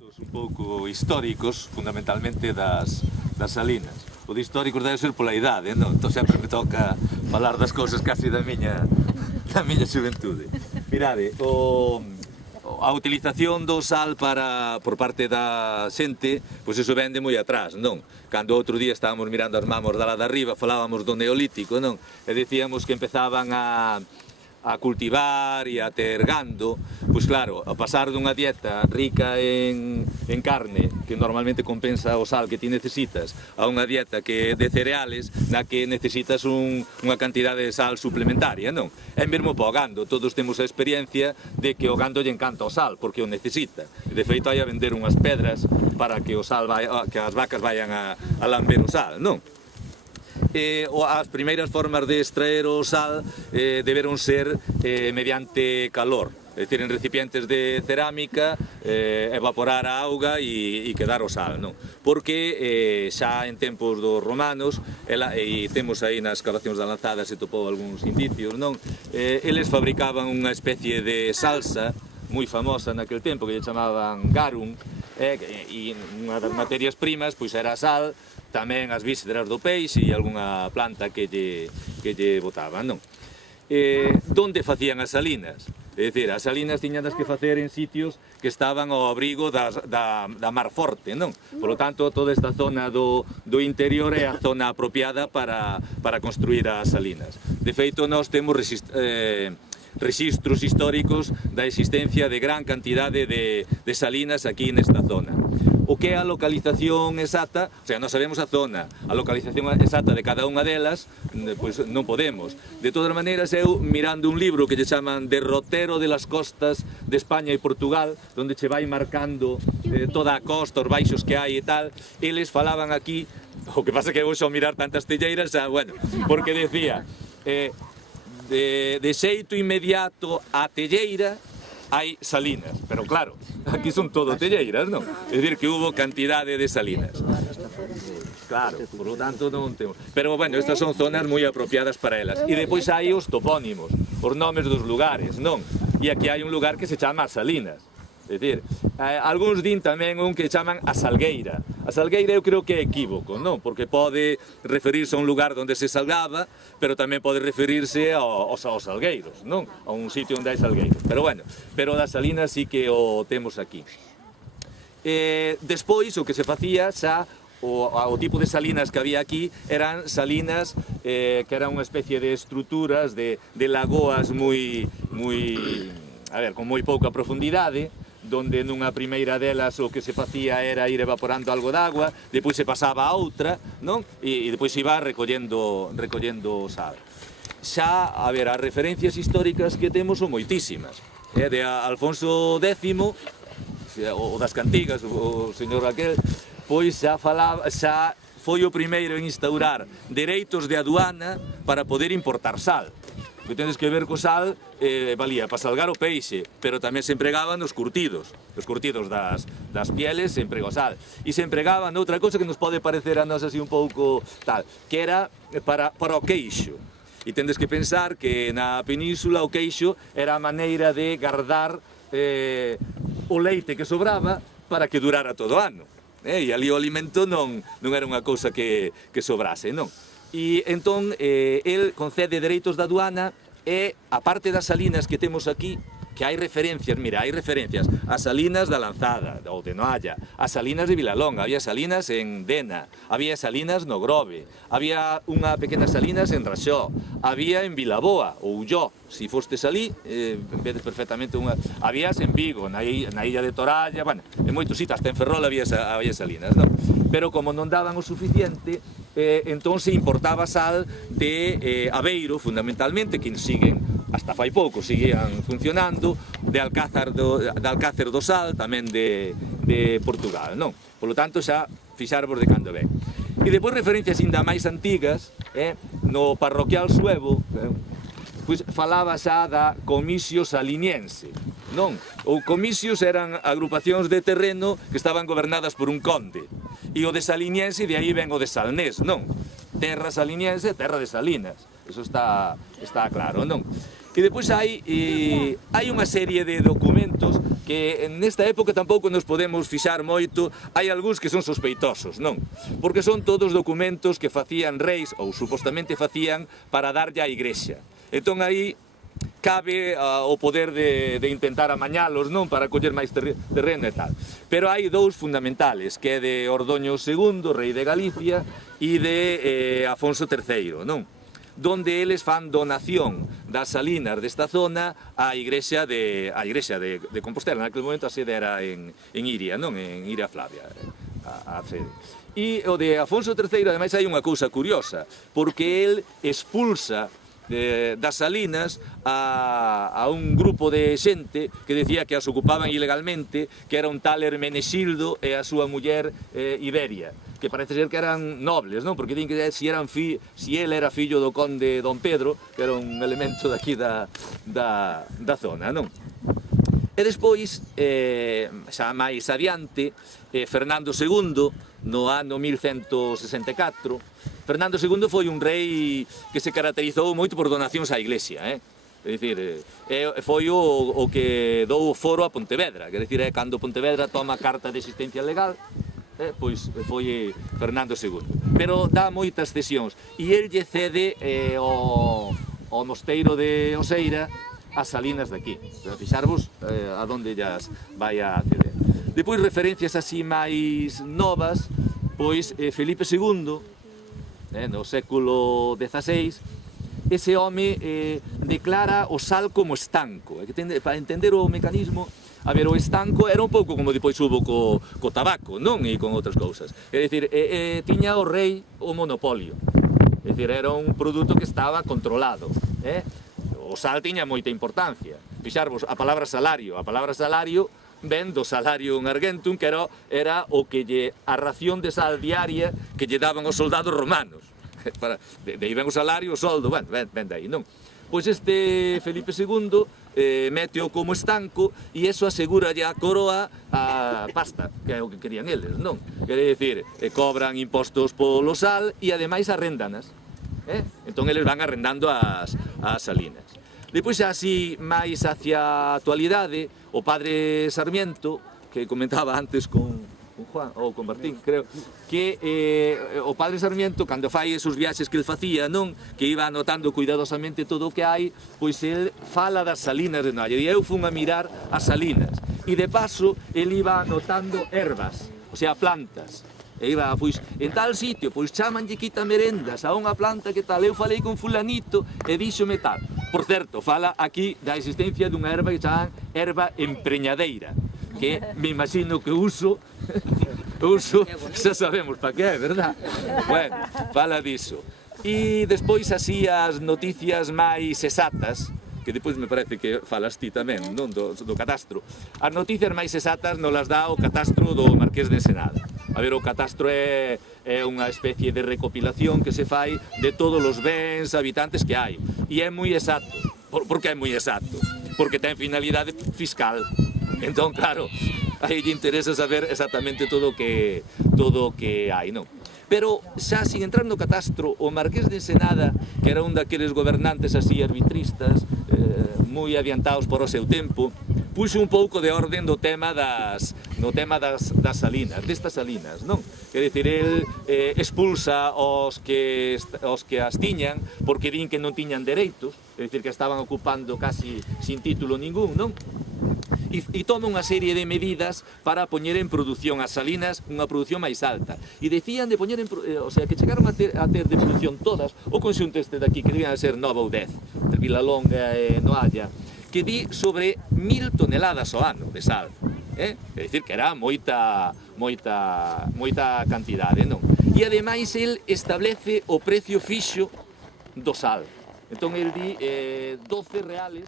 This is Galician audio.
Un pouco históricos, fundamentalmente das salinas. O de históricos debe ser pola idade, non? Entón sempre me toca falar das cousas casi da miña xuventude. Mirade, a utilización do sal por parte da xente, pois iso vende moi atrás, non? Cando outro día estábamos mirando as mamos da lá de arriba, falábamos do neolítico, non? E dicíamos que empezaban a cultivar e a ter gando, pois claro, a pasar dunha dieta rica en carne, que normalmente compensa o sal que ti necesitas, a unha dieta que é de cereales, na que necesitas unha cantidade de sal suplementaria, non? É mesmo para o gando, todos temos a experiencia de que o gando lle encanta o sal, porque o necesita. E de feito hai a vender unhas pedras para que que as vacas vayan a lamber o sal, non? As primeiras formas de extraer o sal deberon ser mediante calor, é dicir, en recipientes de cerámica, evaporar a auga e quedar o sal, non? Porque xa en tempos dos romanos, e temos aí nas excavacións da Lanzada se topou algúns indicios, non? Eles fabricaban unha especie de salsa moi famosa naquel tempo que lle chamaban garum, e unha das materias primas pois era a sal, tamén as vísceras do peixe e algunha planta que lle botaban, non? Donde facían as salinas? É dicir, as salinas tiñanas que facer en sitios que estaban ao abrigo da mar forte, non? Por lo tanto, toda esta zona do interior é a zona apropiada para construir as salinas. De feito, nós temos rexistros históricos da existencia de gran cantidade de salinas aquí nesta zona. O que é a localización exacta, o sea, nós sabemos a zona, a localización exacta de cada unha delas, pois non podemos. De todas maneiras, eu mirando un libro que lle chaman Derrotero de las costas de España e Portugal, onde che vai marcando toda a costa, os baixos que hai e tal, eles falaban aquí, o que pasa que vou xa mirar tantas telleiras, xa, bueno, porque decía, de xeito inmediato a telleira, hai salinas, pero claro, aquí son todo telleiras, non? É dicir, que hubo cantidade de salinas. Claro, por lo tanto non temos. Pero, bueno, estas son zonas moi apropiadas para elas. E depois hai os topónimos, os nomes dos lugares, non? E aquí hai un lugar que se chama As Salinas. É dicir, algúns din tamén un que chaman a Salgueira. A Salgueira eu creo que é equívoco, non? Porque pode referirse a un lugar onde se salgaba, pero tamén pode referirse aos salgueiros, non? A un sitio onde hai salgueiros. Pero bueno, pero das salinas sí que o temos aquí. Despois, o que se facía xa, o tipo de salinas que había aquí eran salinas que eran unha especie de estruturas de lagoas con moi pouca profundidade, donde nunha primeira delas o que se facía era ir evaporando algo de agua, depois se pasaba a outra, non? E depois se iba recollendo sal. Xa, a ver, as referencias históricas que temos son moitísimas. De Alfonso X, o das Cantigas, o señor aquel, pois xa foi o primeiro en instaurar dereitos de aduana para poder importar sal. O que tenes que ver co sal valía para salgar o peixe, pero tamén se empregaban nos curtidos das pieles, se empregou sal. E se empregaban outra cousa que nos pode parecer a nós así un pouco tal, que era para o queixo. E tendes que pensar que na península o queixo era a maneira de guardar o leite que sobraba para que durara todo o ano. E ali o alimento non era unha cousa que sobrase, non? E entón, el concede dereitos de aduana e, a parte das salinas que temos aquí, que hai referencias, mira, hai referencias a salinas da Lanzada, ou de Noalla, a salinas de Vilalón, había salinas en Dena, había salinas no Grove, había unha pequena salinas en Raxó, había en Vilaboa, ou Ulló, si fostes ali, vedes perfectamente unha... Habías en Vigo, na illa de Toralla, bueno, en moitos sitios, hasta en Ferrol había salinas, non? Pero como non daban o suficiente, entón se importaba sal de Aveiro, fundamentalmente, que siguen, hasta fai pouco, seguían funcionando, de Alcácer do Sal, tamén de Portugal, non? Por lo tanto, xa fixarvos de cando ven. E depois referencias ainda máis antigas, no parroquial suevo, pois falaba xa da Comisio Saliniense, non? Ou comisios eran agrupacións de terreno que estaban gobernadas por un conde. E o de Saliniense, de aí ven o de Salnés, non? Terra saliniense, terra de salinas. Eso está claro, non? E depois hai unha serie de documentos que nesta época tampouco nos podemos fixar moito, hai algúns que son sospeitosos, non? Porque son todos documentos que facían reis, ou supostamente facían, para darlle á Igrexa. Entón aí cabe o poder de intentar amañalos, non? Para coller máis terreno e tal. Pero hai dous fundamentales, que é de Ordoño II, rei de Galicia, e de Afonso III, non? Donde eles fan donación das salinas desta zona á igrexa de Compostela. Naquele momento a sede era en Iria, non? En Iria Flavia, a sede. E o de Afonso III, ademais, hai unha cousa curiosa, porque el expulsa das salinas a un grupo de xente que decía que as ocupaban ilegalmente, que era un tal Hermenexildo e a súa muller Iberia, que parece ser que eran nobles, non? Porque din que si ele era fillo do conde Don Pedro, que era un elemento daqui da zona, non? E despois, xa máis adiante, Fernando II, no ano 1164, Fernando II foi un rei que se caracterizou moito por donacións á Iglesia, É dicir, foi o que dou foro a Pontevedra, quer dicir, cando Pontevedra toma carta de existencia legal, pois foi Fernando II. Pero dá moitas cesións, e el lle cede ao mosteiro de Oseira as salinas daqui. Fixarvos a donde llas vai a ceder. Depois, referencias así máis novas, pois Felipe II, no século XVI, ese home declara o sal como estanco. Para entender o mecanismo, a ver, o estanco era un pouco como depois hubo co tabaco, non? E con outras cousas. É dicir, tiña o rei o monopolio. É dicir, era un produto que estaba controlado. O sal tiña moita importancia. Fixarvos, a palabra salario ven do salarium argentum, que era o que a ración de sal diaria que lle daban os soldados romanos. De aí ven o salario, o soldo, ven de aí, non? Pois este Felipe II meteo como estanco e eso asegura a coroa a pasta, que é o que querían eles, non? Quere dicir, cobran impostos polo sal e ademais arréndanas. Entón eles van arrendando as salinas. Depois así máis hacia a actualidade, o padre Sarmiento, que comentaba antes con Juan, ou con Martín, creo, que o padre Sarmiento, cando fai esos viaxes que el facía, non? Que iba anotando cuidadosamente todo o que hai, pois el fala das salinas de Noia, e eu fun a mirar as salinas, e de paso el iba anotando ervas, o sea, plantas. E iba, pois, en tal sitio, pois chamanlle quita merendas a unha planta que tal, eu falei con fulanito e díxome tal. Por certo, fala aquí da existencia dunha erva que chaman erva empreñadeira, que me imagino que uso, xa sabemos para que é, verdad? Bueno, fala diso. E despois así as noticias máis exactas, que depois me parece que falas ti tamén, non? Do catastro. As noticias máis exactas nos las dá o catastro do Marqués de Ensenada. A ver, o catastro é unha especie de recopilación que se fai de todos os bens habitantes que hai. E é moi exacto. Por que é moi exacto? Porque ten finalidade fiscal. Entón, claro, aí lle interesa saber exactamente todo o que hai, non? Pero xa, sin entrar no catastro, o Marqués de Ensenada, que era un daqueles gobernantes así arbitristas, moi adiantados por o seu tempo, puxo un pouco de orden no tema das salinas, destas salinas, non? Quer dicir, el expulsa os que as tiñan, porque din que non tiñan dereitos, é dicir, que estaban ocupando casi sin título ningún, non? E toma unha serie de medidas para poñer en produción as salinas unha produción máis alta. E decían de poñer o sea, que chegaron a ter de produción todas, o conxunto este daqui, que debían ser 9 ou 10, de Vilalonga e Noalla, que di sobre 1000 toneladas ao ano de sal. É dicir, que era moita cantidade, non? E ademais, el establece o precio fixo do sal. Entón, el di 12 reales